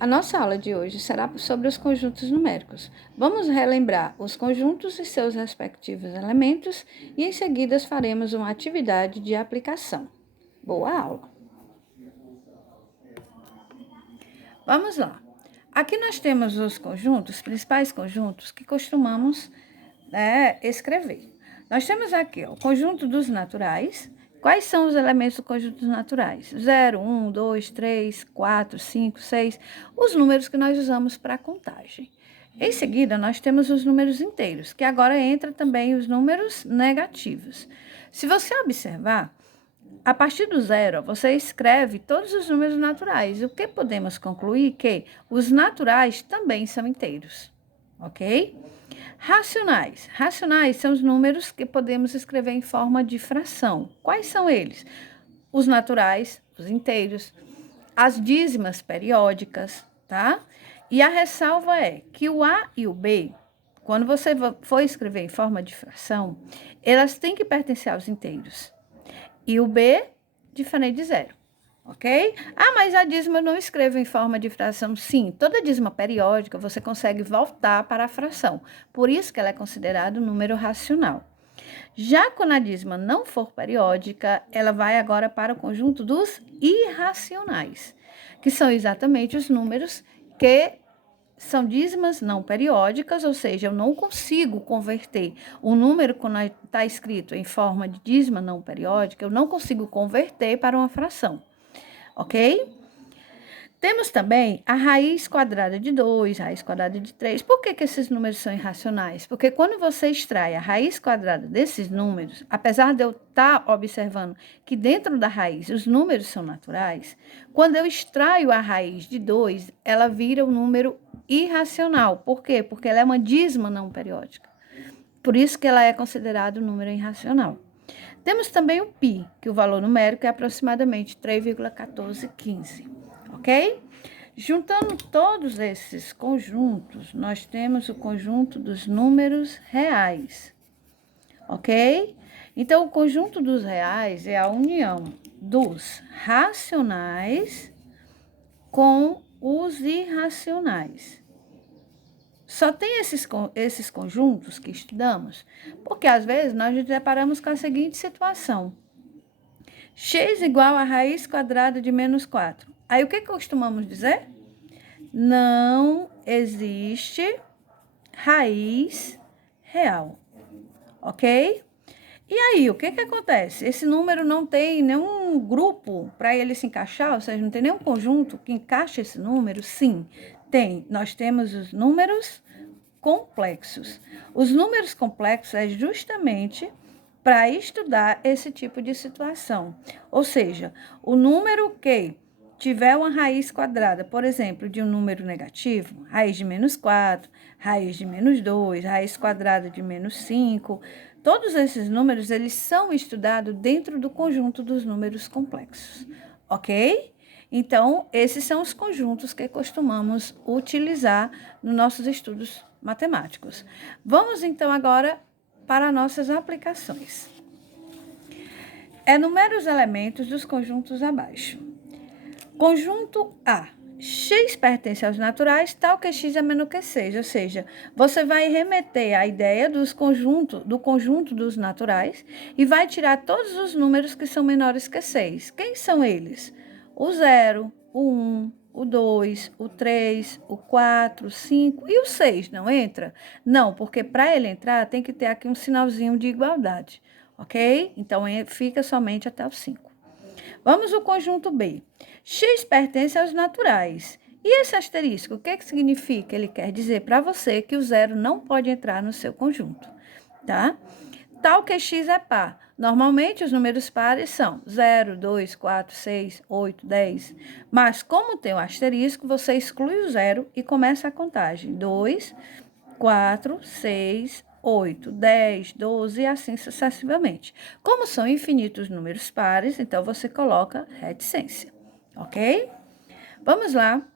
A nossa aula de hoje será sobre os conjuntos numéricos. Vamos relembrar os conjuntos e seus respectivos elementos e em seguida faremos uma atividade de aplicação. Boa aula! Vamos lá. Aqui nós temos os conjuntos, os principais conjuntos que costumamos escrever. Nós temos aqui o conjunto dos naturais. Quais são os elementos do conjunto dos naturais? 0, 1, 2, 3, 4, 5, 6, os números que nós usamos para a contagem. Em seguida, nós temos os números inteiros, que agora entra também os números negativos. Se você observar, a partir do 0, você escreve todos os números naturais. O que podemos concluir que os naturais também são inteiros, ok? Racionais. Racionais são os números que podemos escrever em forma de fração. Quais são eles? Os naturais, os inteiros, as dízimas periódicas, tá? E a ressalva é que o A e o B, quando você for escrever em forma de fração, elas têm que pertencer aos inteiros. E o B, diferente de 0. Ok? Ah, mas a dízima eu não escrevo em forma de fração. Sim, toda dízima periódica você consegue voltar para a fração. Por isso que ela é considerada um número racional. Já quando a dízima não for periódica, ela vai agora para o conjunto dos irracionais, que são exatamente os números que são dízimas não periódicas, ou seja, eu não consigo converter o número quando está escrito em forma de dízima não periódica, eu não consigo converter para uma fração. Ok? Temos também a raiz quadrada de 2, raiz quadrada de 3. Por que esses números são irracionais? Porque quando você extrai a raiz quadrada desses números, apesar de eu estar observando que dentro da raiz os números são naturais, quando eu extraio a raiz de 2, ela vira um número irracional. Por quê? Porque ela é uma dízima não periódica. Por isso que ela é considerada um número irracional. Temos também o π, que o valor numérico é aproximadamente 3,1415, ok? Juntando todos esses conjuntos, nós temos o conjunto dos números reais, ok? Então, o conjunto dos reais é a união dos racionais com os irracionais. Só tem esses conjuntos que estudamos, porque às vezes nós nos deparamos com a seguinte situação. X igual a raiz quadrada de menos 4. Aí o que costumamos dizer? Não existe raiz real, ok? E aí, o que acontece? Esse número não tem nenhum grupo para ele se encaixar, ou seja, não tem nenhum conjunto que encaixe esse número? Sim, tem. Nós temos os números complexos. Os números complexos é justamente para estudar esse tipo de situação. Ou seja, o número que tiver uma raiz quadrada, por exemplo, de um número negativo, raiz de menos 4, raiz de menos 2, raiz quadrada de menos 5, todos esses números, eles são estudados dentro do conjunto dos números complexos, ok? Então, esses são os conjuntos que costumamos utilizar nos nossos estudos matemáticos. Vamos, então, agora para nossas aplicações. Enumere os elementos dos conjuntos abaixo. Conjunto A. X pertence aos naturais, tal que x é menor que 6. Ou seja, você vai remeter à ideia do conjunto dos naturais e vai tirar todos os números que são menores que 6. Quem são eles? O 0, o 1, o 2, o 3, o 4, o 5 e o 6 não entra? Não, porque para ele entrar tem que ter aqui um sinalzinho de igualdade, ok? Então, fica somente até o 5. Vamos ao conjunto B. X pertence aos naturais. E esse asterisco, o que significa? Ele quer dizer para você que o 0 não pode entrar no seu conjunto, tá? Tal que x é par. Normalmente, os números pares são 0, 2, 4, 6, 8, 10. Mas, como tem o asterisco, você exclui o 0 e começa a contagem. 2, 4, 6, 8, 10, 12 e assim sucessivamente. Como são infinitos números pares, então você coloca reticência, ok? Vamos lá.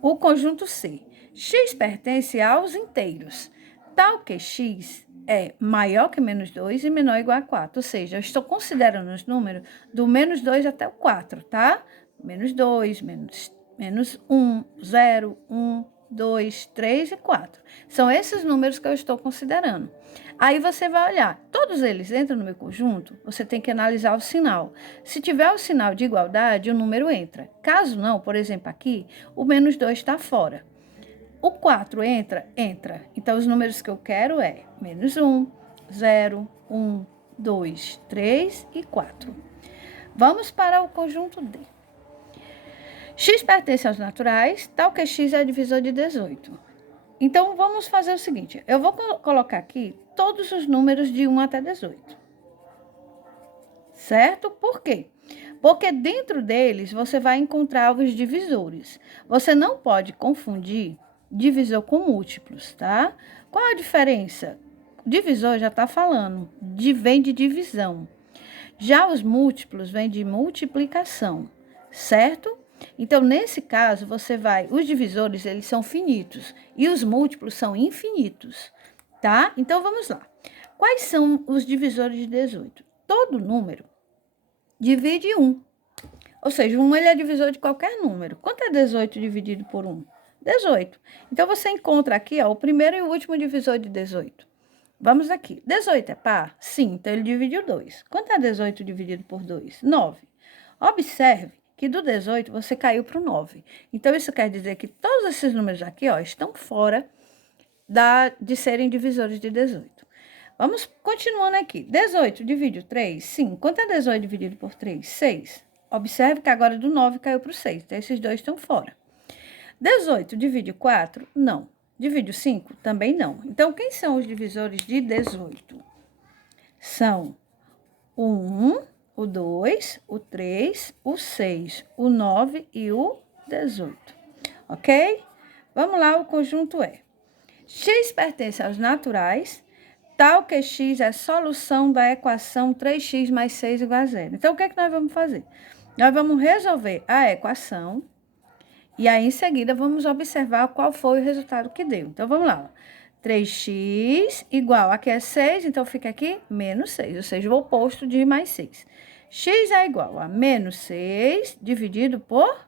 O conjunto C. X pertence aos inteiros, tal que x é maior que menos 2 e menor ou igual a 4. Ou seja, eu estou considerando os números do menos 2 até o 4, tá? menos 2, menos 1, 0, 1, 2, 3 e 4. São esses números que eu estou considerando. Aí você vai olhar, todos eles entram no meu conjunto, você tem que analisar o sinal. Se tiver o sinal de igualdade, o número entra. Caso não, por exemplo, aqui, o menos 2 está fora. O 4 entra? Entra. Então, os números que eu quero é menos 1, 0, 1, 2, 3 e 4. Vamos para o conjunto D. X pertence aos naturais, tal que x é divisor de 18. Então, vamos fazer o seguinte. Eu vou colocar aqui todos os números de 1 até 18. Certo? Por quê? Porque dentro deles você vai encontrar os divisores. Você não pode confundir divisor com múltiplos, tá? Qual a diferença? Divisor já está falando, vem de divisão. Já os múltiplos vêm de multiplicação, certo? Então, nesse caso, os divisores, eles são finitos e os múltiplos são infinitos, tá? Então, vamos lá. Quais são os divisores de 18? Todo número divide 1. Ou seja, 1 ele é divisor de qualquer número. Quanto é 18 dividido por 1? 18. Então, você encontra aqui o primeiro e o último divisor de 18. Vamos aqui. 18 é par? Sim, então ele dividiu 2. Quanto é 18 dividido por 2? 9. Observe que do 18 você caiu para o 9. Então, isso quer dizer que todos esses números aqui estão fora de serem divisores de 18. Vamos continuando aqui. 18 divide o 3? Sim. Quanto é 18 dividido por 3? 6. Observe que agora do 9 caiu para o 6. Então, esses dois estão fora. 18 divide 4? Não. Divide o 5? Também não. Então, quem são os divisores de 18? São o 1, o 2, o 3, o 6, o 9 e o 18. Ok? Vamos lá, o conjunto é: x pertence aos naturais, tal que x é solução da equação 3x mais 6 igual a 0. Então, o que é que nós vamos fazer? Nós vamos resolver a equação e aí, em seguida, vamos observar qual foi o resultado que deu. Então, vamos lá. 3x igual, aqui é 6, então fica aqui menos 6, ou seja, o oposto de mais 6. X é igual a menos 6 dividido por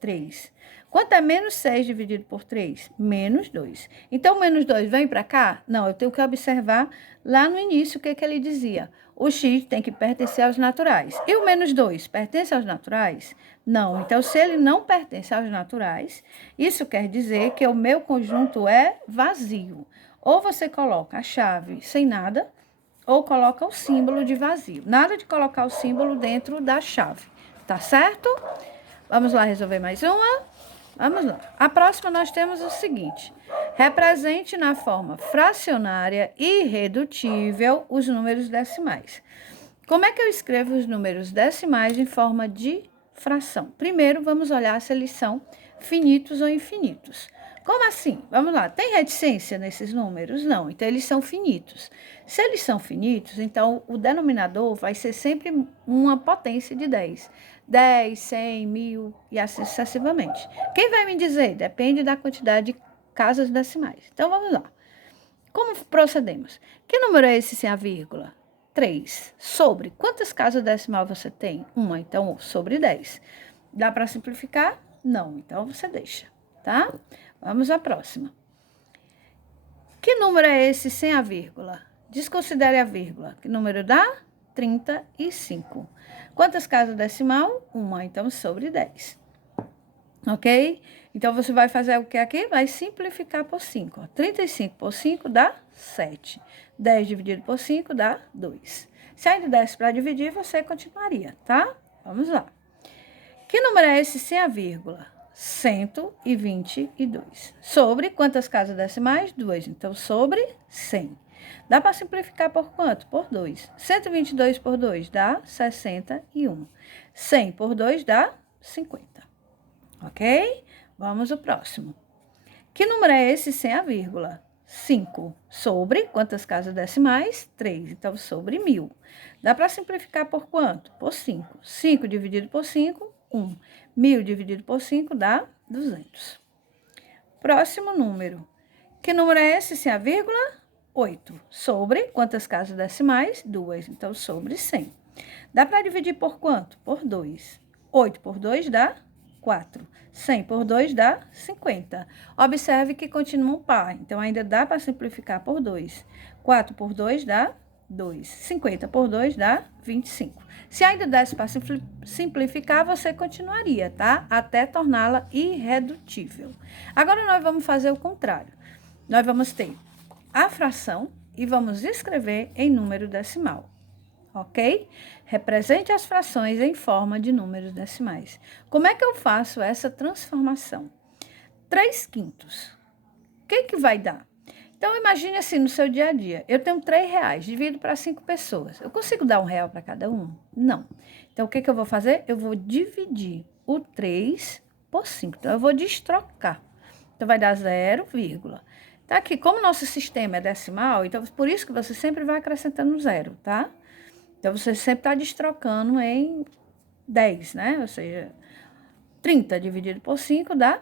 3. Quanto é menos 6 dividido por 3? Menos 2. Então, menos 2 vem para cá? Não, eu tenho que observar lá no início o que ele dizia. O x tem que pertencer aos naturais. E o menos 2 pertence aos naturais? Não. Então, se ele não pertence aos naturais, isso quer dizer que o meu conjunto é vazio. Ou você coloca a chave sem nada, ou coloca o símbolo de vazio. Nada de colocar o símbolo dentro da chave. Tá certo? Vamos lá resolver mais uma? Vamos lá. A próxima nós temos o seguinte: represente na forma fracionária irredutível os números decimais. Como é que eu escrevo os números decimais em forma de fração? Primeiro, vamos olhar se eles são finitos ou infinitos. Como assim? Vamos lá. Tem reticência nesses números? Não. Então, eles são finitos. Se eles são finitos, então o denominador vai ser sempre uma potência de 10. 10, 100, 1000 e assim sucessivamente. Quem vai me dizer? Depende da quantidade de casas decimais. Então, vamos lá. Como procedemos? Que número é esse sem a vírgula? 3. Sobre. Quantas casas decimal você tem? Uma. Então, sobre 10. Dá para simplificar? Não. Então, você deixa, tá? Vamos à próxima. Que número é esse sem a vírgula? Desconsidere a vírgula. Que número dá? 35. Quantas casas decimal? Uma. Então, sobre 10. Ok? Então, você vai fazer o que aqui? Vai simplificar por 5. 35 por 5 dá 7. 10 dividido por 5 dá 2. Se ainda desse para dividir, você continuaria, tá? Vamos lá. Que número é esse sem a vírgula? 122. Sobre quantas casas decimais? 2. Então, sobre 100. Dá para simplificar por quanto? Por 2. 122 por 2 dá 61. 100 por 2 dá 50. Ok? Vamos ao próximo. Que número é esse sem a vírgula? 5. Sobre quantas casas decimais? 3. Então, sobre 1000. Dá para simplificar por quanto? Por 5. 5 dividido por 5, 1. 1000 dividido por 5 dá 200. Próximo número. Que número é esse sem a vírgula? 8. Sobre quantas casas decimais? 2. Então, sobre 100. Dá para dividir por quanto? Por 2. 8 por 2 dá 4. 100 por 2 dá 50. Observe que continua um par, então ainda dá para simplificar por 2. 4 por 2 dá 2. 50 por 2 dá 25. Se ainda desse para simplificar, você continuaria, tá? Até torná-la irredutível. Agora, nós vamos fazer o contrário. Nós vamos ter a fração e vamos escrever em número decimal, ok? Represente as frações em forma de números decimais. Como é que eu faço essa transformação? 3/5. O que vai dar? Então, imagine assim, no seu dia a dia, eu tenho R$3, divido para 5 pessoas. Eu consigo dar R$1 para cada um? Não. Então, o que eu vou fazer? Eu vou dividir o 3 por 5. Então, eu vou destrocar. Então, vai dar 0, tá aqui, como nosso sistema é decimal, então, por isso que você sempre vai acrescentando 0, tá? Então, você sempre está destrocando em 10, né? Ou seja, 30 dividido por 5 dá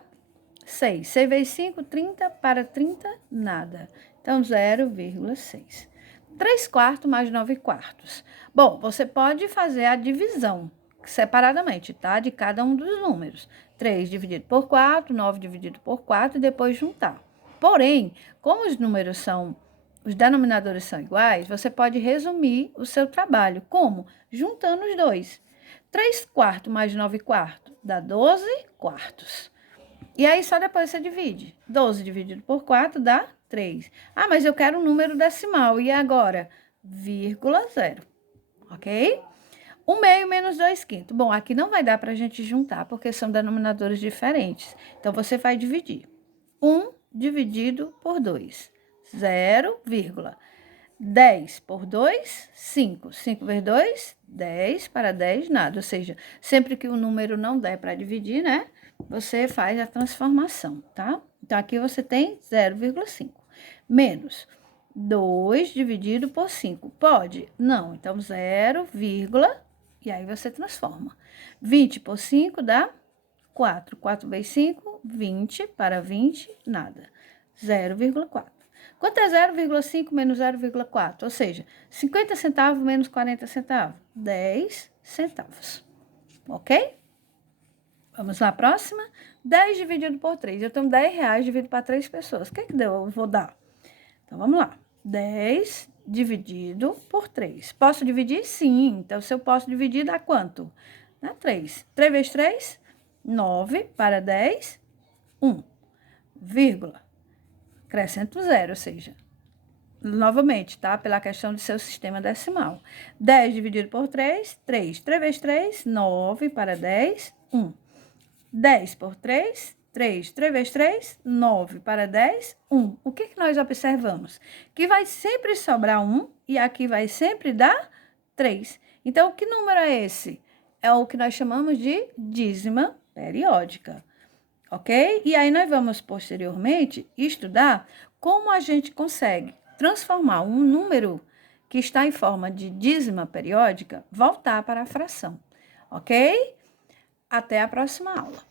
6. 6 vezes 5, 30, para 30, nada. Então, 0,6. 3/4 mais 9/4. Bom, você pode fazer a divisão separadamente, tá? De cada um dos números. 3 dividido por 4, 9 dividido por 4 e depois juntar. Porém, como os denominadores são iguais, você pode resumir o seu trabalho. Como? Juntando os dois. 3/4 mais 9/4 dá 12/4. E aí, só depois você divide. 12 dividido por 4 dá 3. Ah, mas eu quero um número decimal. E agora? 0,0. Ok? 1/2 menos 2/5. Bom, aqui não vai dar para a gente juntar, porque são denominadores diferentes. Então, você vai dividir. 1 dividido por 2. 0, 10 por 2, 5. 5 vezes 2, 10. Para 10, nada. Ou seja, sempre que o número não der para dividir, né? Você faz a transformação, tá? Então, aqui você tem 0,5. Menos 2 dividido por 5. Pode? Não. Então, 0, e aí você transforma. 20 por 5 dá 4. 4 vezes 5, 20. Para 20, nada. 0,4. Quanto é 0,5 menos 0,4? Ou seja, 50 centavos menos 40 centavos. 10 centavos. Ok? Vamos lá, próxima. 10 dividido por 3. Eu tenho R$10 dividido para 3 pessoas. O que deu? Eu vou dar. Então, vamos lá. 10 dividido por 3. Posso dividir? Sim. Então, se eu posso dividir, dá quanto? Dá 3. 3 vezes 3, 9. Para 10, 1. Vírgula. Acrescento 0, ou seja, novamente, tá? Pela questão do seu sistema decimal. 10 dividido por 3, 3. 3 vezes 3, 9. Para 10, 1. 10 por 3, 3. 3 vezes 3, 9. Para 10, 1. O que nós observamos? Que vai sempre sobrar 1 e aqui vai sempre dar 3. Então, que número é esse? É o que nós chamamos de dízima periódica, ok? E aí nós vamos, posteriormente, estudar como a gente consegue transformar um número que está em forma de dízima periódica, voltar para a fração, ok? Até a próxima aula.